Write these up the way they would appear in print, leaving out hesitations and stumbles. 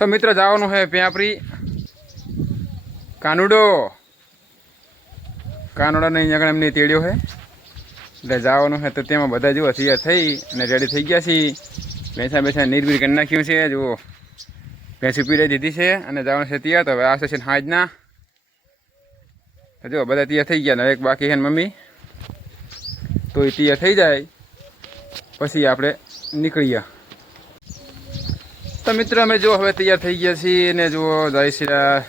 તો મિત્રો જવાનું છે પ્યાપરી કાનુડોને અહીંયા આગળ એમની તેડ્યો છે એટલે જવાનું છે. તો તેમાં બધા જુઓ તૈયાર થઈ અને રેડી થઈ ગયા છીએ. બેસા નીરબીર કરી નાખ્યું છે. જુઓ ભેંસું પીરાઈ દીધી છે અને જવાનું છે તૈયાર. તો હવે આવશે છે હાજના. જો બધા તૈયાર થઈ ગયા ને એક બાકી છે ને મમ્મી. તો એ તૈયાર થઈ જાય પછી આપણે નીકળીએ. તો મિત્રો અમે જો હવે તૈયાર થઈ ગયા છીએ ને જુઓ જય શ્રી રામ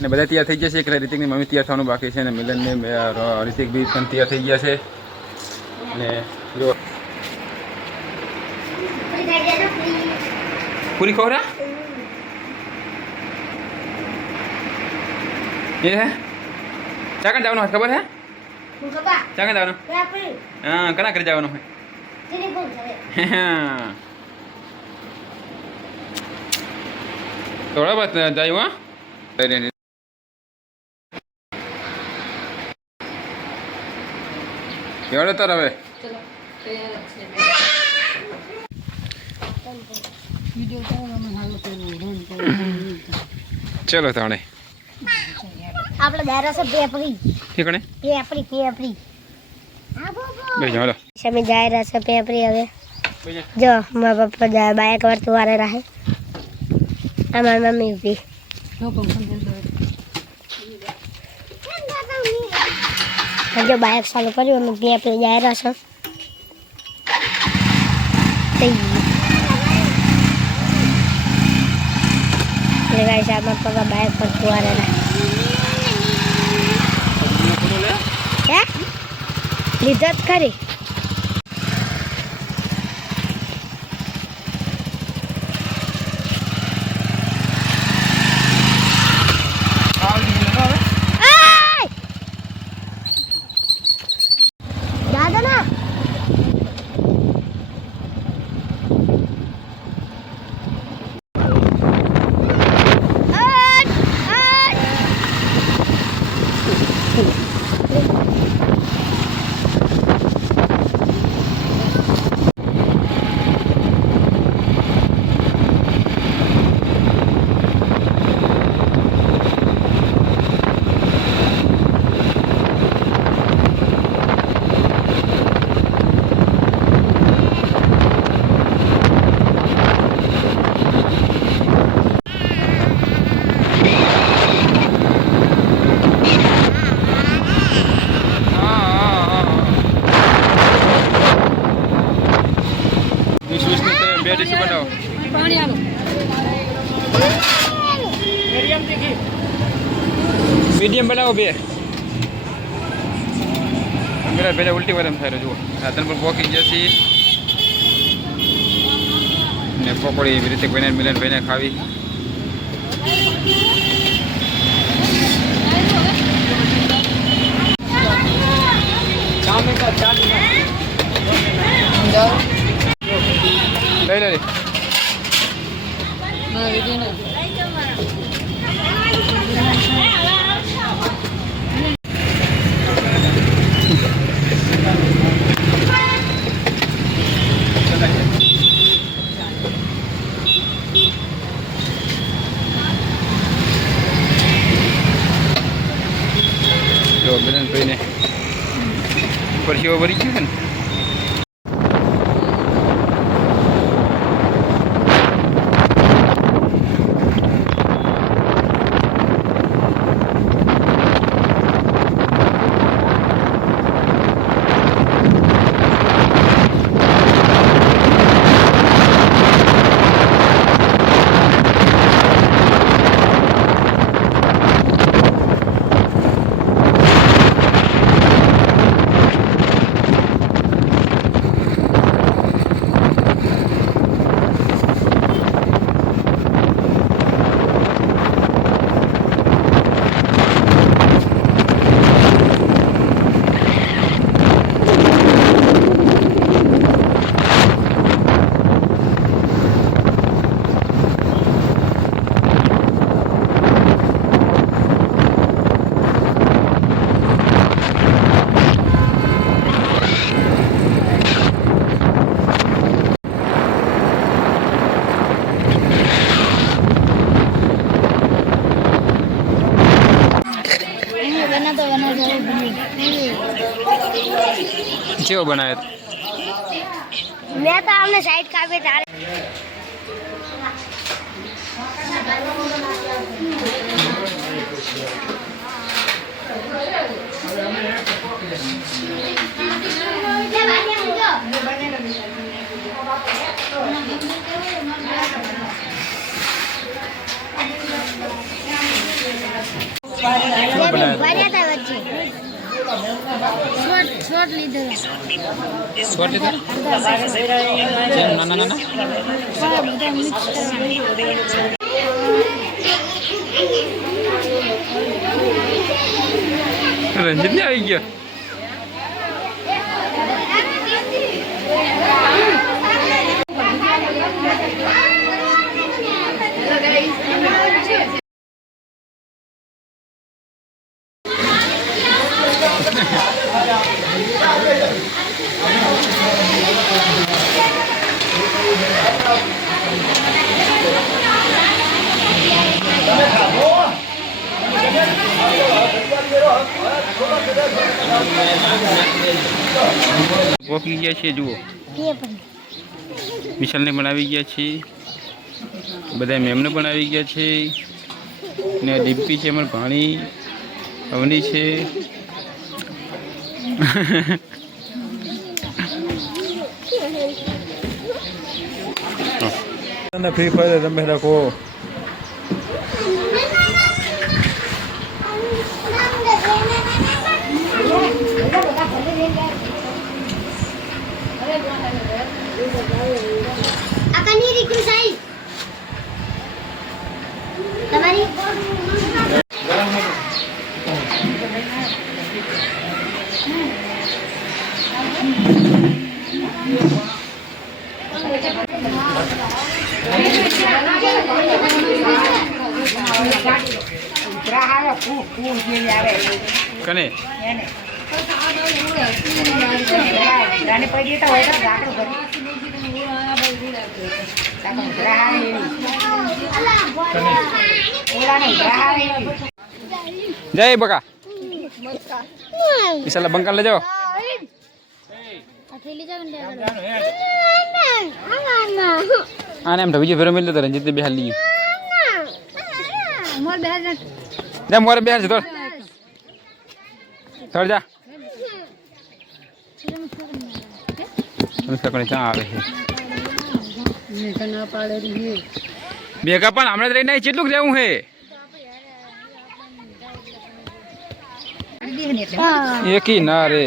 ને બધા તૈયાર થઈ ગયા છે. એક રિતિકની મમ્મી તૈયાર થવાનું બાકી છે ને મિલનને રિતિક બી પણ તૈયાર થઈ ગયા છે. ને જો પૂરી ખોરા એ હે ચાકણ જવાનું હોય ખબર હે ચાકણ જવાનું હા કના કરી જવાનું હોય થોડા બસ જાય હા એવડે તો હવે ચલો તાણે આપણે દારા છે પેપરી ઠીકણે પેપરી બે જાવ તમે જાય રહ્યા છે પેપરી. હવે જો મારા પપ્પા જાય બાઈક વાર તું વારે રહે અમારી મમ્મી ઉભી જો બાઈક ચાલુ કર્યું અમે પેપરી જાય રહ્યા છે. ગાઈસ આ મારા પપ્પા બાઈક પર તું વારે રહે હે લીધો જ ખરી. દાદા ના मीडियम बनाओ बे मेरा पहले उल्टी वाले में थाय जो आतन पर वॉकिंग जैसी ने पकोड़ी रीतिक भाई मिलन भाई ने खावी ले मिलन भाई ने परसेવો ભરી ગયો છે ને કેવો બનાવ્યો મેં તો આમને સાઈડ કાપે તારે શોર્ટ લીધો રંજીત ને આવી ગયો પહોંચી ગયા છીએ જુઓ વિશાલને પણ આવી ગયા છીએ બધા મેમને પણ આવી ગયા છે ને ડિમ્પી છે અમારી ભાણી અવની છે ફ્રી ફાયર તમે રાખો આકાની રિક્વેસ્ટ આવી તમારી કને જય બકા વિશાલ બંકાલ લે જાઓ આને એમ તો બીજો ફેરો મિલે તો રંજીત બેહાર લઈએ જા મોરે બેહાર છે થોડ જા ક્યાં આવે છે બેગા પણ હમણાં રહીને કેટલું રહેવું છે એકી ના રે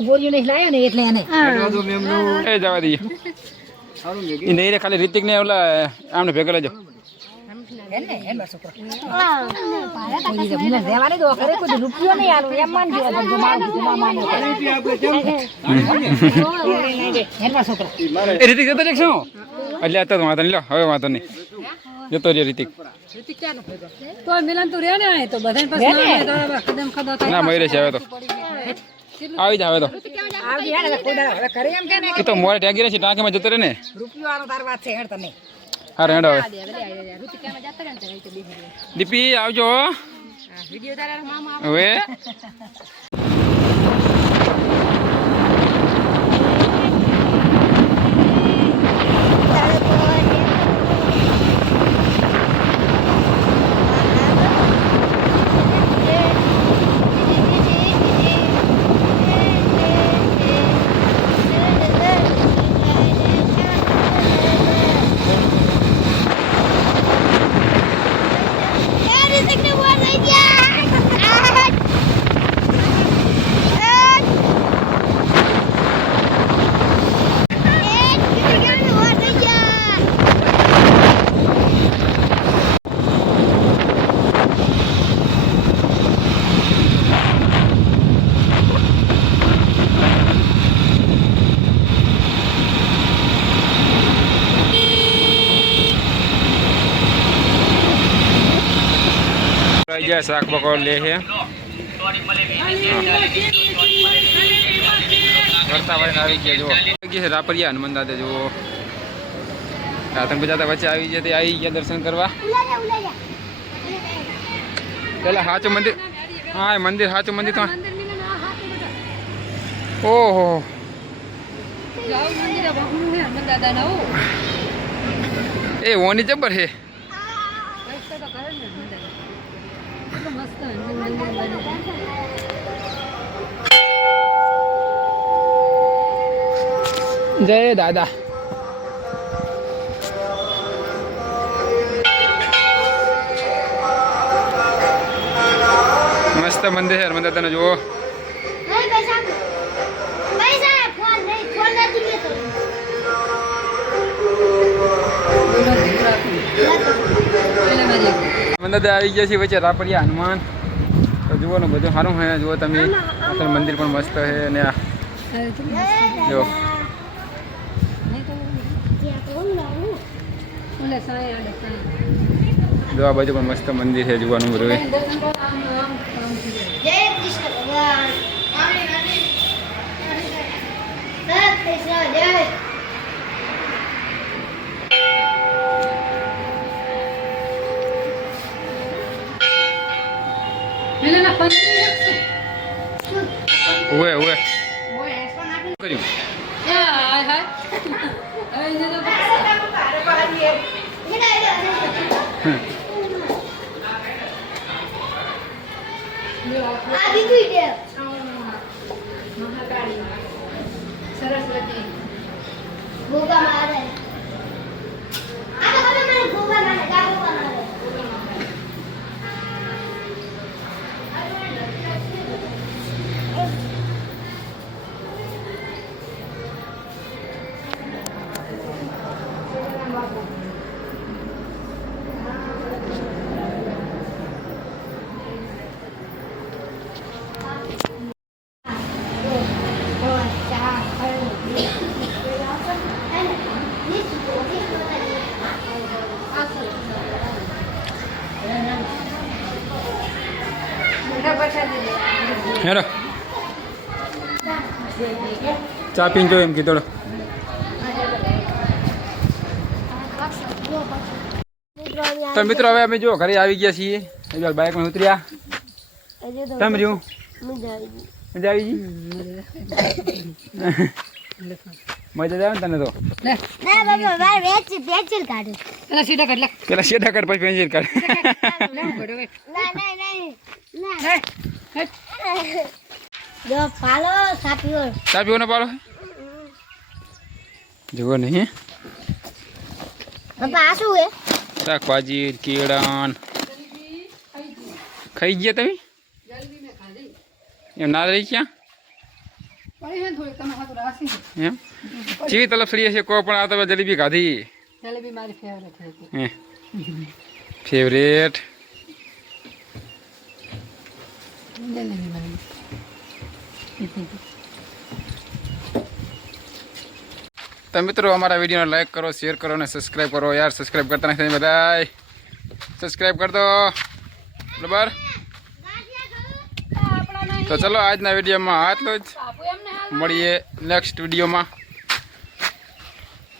ગોળીઓ નહીં લાવ્યો ને એટલે એને એ જવા દઈએ એ નહીં રે ખાલી રિતિક ને ઓલા આમને ભેગા લેજો રૂપિયો નહીં આલો એમ માનજો એ રિતિક જતો દેખ શું એટલે આ તો વાંધો નહીં લો હવે વાંધો નહીં જતો રહ્યો રિતિક તો મિલન તો રે ને તો બધા ના મયુરે છે હવે તો આવી જા હવે તો એ તો મોરે ટેગી રહે છે ટાંકીમાં જતો રહે ને રૂપિયો આનો તાર વાત છે હેડ તને હા રેડો હવે દીપી આવજો હવે ગયા શાક પકોડ લે છે કરતા વળીને આવી ગયા જુઓ ગયા છે રાપરિયા હનુમાન દાદા જુઓ રાતન બજાતા વચ્ચે આવી ગયા તે આવી ગયા દર્શન કરવા પેલા સાચું મંદિર હા મંદિર સાચું મંદિર તો ઓહો જાઓ મંદિર બહુ હે હનુમાન દાદાના હો એ ઓની જબર છે પૈસા તો કરે ને હનુમાન દાદા તો મસ્ત હનુમાન મંદિર બને જય દાદા મસ્ત મંદિર છે હનુમાન દાદાને જુઓ મંદિર આવી ગયા છે વચ્ચે રાપરિયા હનુમાન તો જુઓ ને બધું સારું છે જુઓ તમે અસલ મંદિર પણ મસ્ત છે અને આ જો જો આ બાજુ પણ મસ્ત મંદિર છે જોવાનું બધું જય કૃષ્ણ ભગવાન કૃષ્ણ જય પેલા પંદર ઓએ ઓએ કર્યું હાય હાય હવે જતો આ દીકરી છે મહાકાળી સરસ્વતી ગોગા મારે આ તો મને ગોગા મારે ગોગા મારે હેરો ચા પીને જો એમ કીધું તો મિત્રો હવે અમે જો ઘરે આવી ગયા છીએ બાઇકમાં ઉતર્યા તમે રહ્યું મજા આવી ગઈ મજા આવે ને તને તો લે ના બાબા મારે પેન્સિલ કાઢો પેલા સીધા કર લે પેલા શેઠા કાઢ પછી પેન્સિલ કાઢ લે ગડો વે ના જો પાલો સાપ્યો ચા પીવો ને પાડો જુઓ નહીં બાપા આ શું હે શાકભાજી કેળાન ખાઈ ગયા તમે જલ્દી મે ખાધી એમ ના રહી ક્યાં પડી હે થોડી તમે હાથ રાસી એમ ચીવી તલફડી છે કો પણ આ તમે જલેબી ખાધી જલેબી મારી ફેવરેટ છે હે ફેવરેટ જલેબી મારી તો મિત્રો અમારા વિડીયોને લાઈક કરો શેર કરો અને સબસ્ક્રાઈબ કરો યાર સબસ્ક્રાઈબ કરતા નથી બધાય સબસ્ક્રાઈબ કરી દો બરાબર તો ચલો આજના વિડીયોમાં આટલું જ મળીએ નેક્સ્ટ વિડીયોમાં